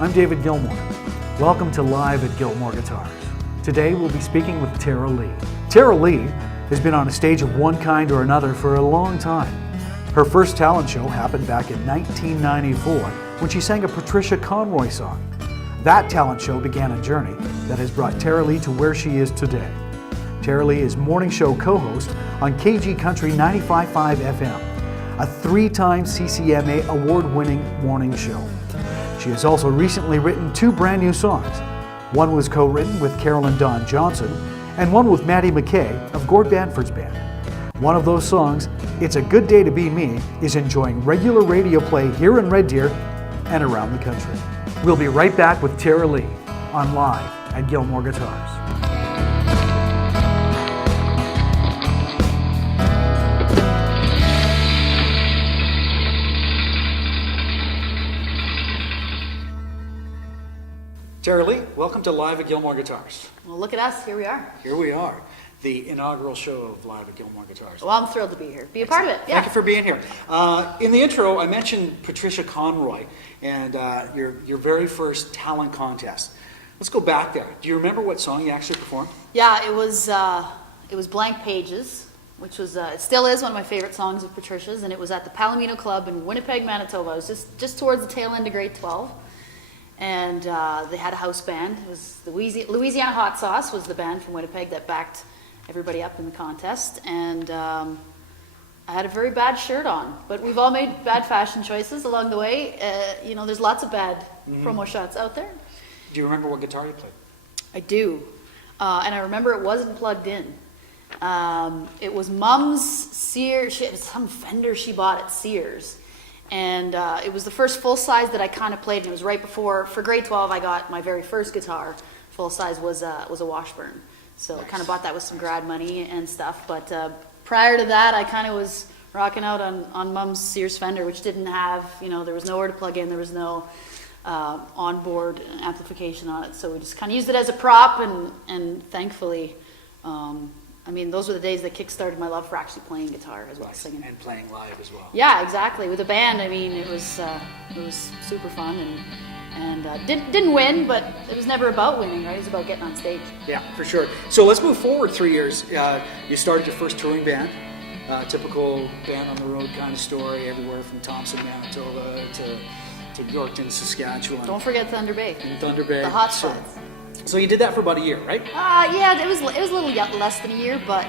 I'm David Gilmore. Welcome to Live at Gilmore Guitars. Today we'll be speaking with Tera Lee. Tera Lee has been on a stage of one kind or another for a long time. Her first talent show happened back in 1994 when she sang a Patricia Conroy song. That talent show began a journey that has brought Tera Lee to where she is today. Tera Lee is morning show co-host on KG Country 95.5 FM, a 3-time CCMA award-winning morning show. She has also recently written 2 brand new songs. One was co-written with Carolyn Dawn Johnson, and one with Maddie McKay of Gord Banford's band. One of those songs, It's a Good Day to Be Me, is enjoying regular radio play here in Red Deer and around the country. We'll be right back with Tera Lee on Live at Gilmore Guitars. Tera Lee, welcome to Live at Gilmore Guitars. Well, look at us. Here we are. Here we are, the inaugural show of Live at Gilmore Guitars. Well, I'm thrilled to be here. Be a part of it. Yeah. Thank you for being here. In the intro, I mentioned Patricia Conroy and your very first talent contest. Let's go back there. Do you remember what song you actually performed? Yeah, it was Blank Pages, which was it still is one of my favorite songs of Patricia's, and it was at the Palomino Club in Winnipeg, Manitoba. It was just towards the tail end of grade 12. And they had a house band. It was the Louisiana Hot Sauce was the band from Winnipeg that backed everybody up in the contest. And I had a very bad shirt on, but we've all made bad fashion choices along the way. There's lots of bad promo shots out there. Do you remember what guitar you played? I do, and I remember it wasn't plugged in. It was Mom's Sears. It was some Fender she bought at Sears. And it was the first full size that I kind of played, and it was right before, for grade 12, I got my very first guitar. Full size was a Washburn. So I kind of bought that with some grad money and stuff. But prior to that, I kind of was rocking out on Mom's Sears Fender, which didn't have, there was nowhere to plug in. There was no onboard amplification on it. So we just kind of used it as a prop, and thankfully, those were the days that kickstarted my love for actually playing guitar as well as singing. And playing live as well. Yeah, exactly. With a band, it was super fun and didn't win, but it was never about winning, right? It was about getting on stage. Yeah, for sure. So let's move forward 3 years. You started your first touring band, typical band on the road kind of story, everywhere from Thompson, Manitoba to Yorkton, Saskatchewan. Don't forget Thunder Bay. And Thunder Bay. The hot spots. So you did that for about a year, right? Yeah, it was a little less than a year, but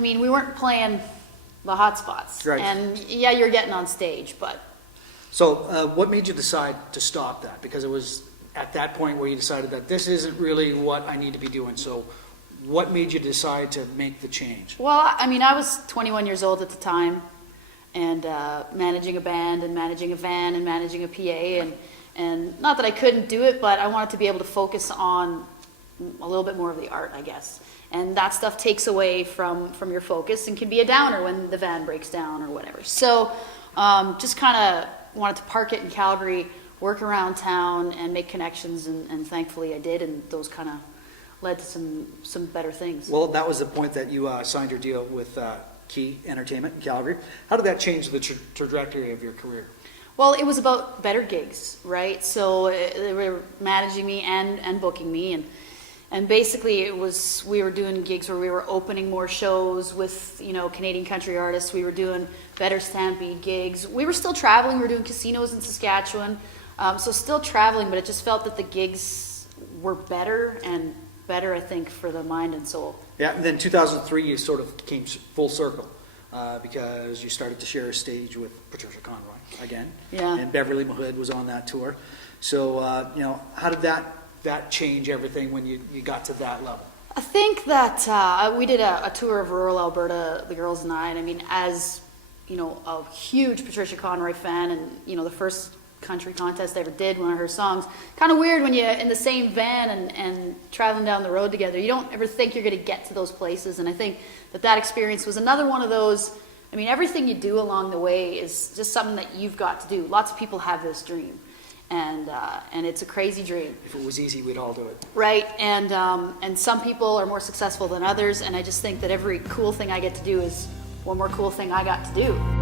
we weren't playing the hot spots. Right. And yeah, you're getting on stage, but. So what made you decide to stop that? Because it was at that point where you decided that this isn't really what I need to be doing. So what made you decide to make the change? Well, I was 21 years old at the time, and managing a band and managing a van and managing a PA, and not that I couldn't do it, but I wanted to be able to focus on a little bit more of the art, I guess. And that stuff takes away from your focus and can be a downer when the van breaks down or whatever. So just kind of wanted to park it in Calgary, work around town, and make connections, and thankfully I did, and those kind of led to some better things. Well, that was the point that you signed your deal with Key Entertainment in Calgary. How did that change the trajectory of your career? Well, it was about better gigs, right? So they were managing me and booking me, and basically we were doing gigs where we were opening more shows with Canadian country artists. We were doing better Stampede gigs. We were still traveling. We were doing casinos in Saskatchewan, so still traveling. But it just felt that the gigs were better, I think, for the mind and soul. Yeah, and then 2003 you sort of came full circle. Because you started to share a stage with Patricia Conroy again. Yeah. And Beverly Mahood was on that tour. So, how did that change everything when you got to that level? I think that we did a tour of rural Alberta, the girls and I, and as a huge Patricia Conroy fan, and the first country contest I ever did, one of her songs. Kind of weird when you're in the same van and traveling down the road together. You don't ever think you're going to get to those places, and I think that experience was another one of those. Everything you do along the way is just something that you've got to do. Lots of people have this dream, and it's a crazy dream. If it was easy, we'd all do it. Right, and some people are more successful than others, and I just think that every cool thing I get to do is one more cool thing I got to do.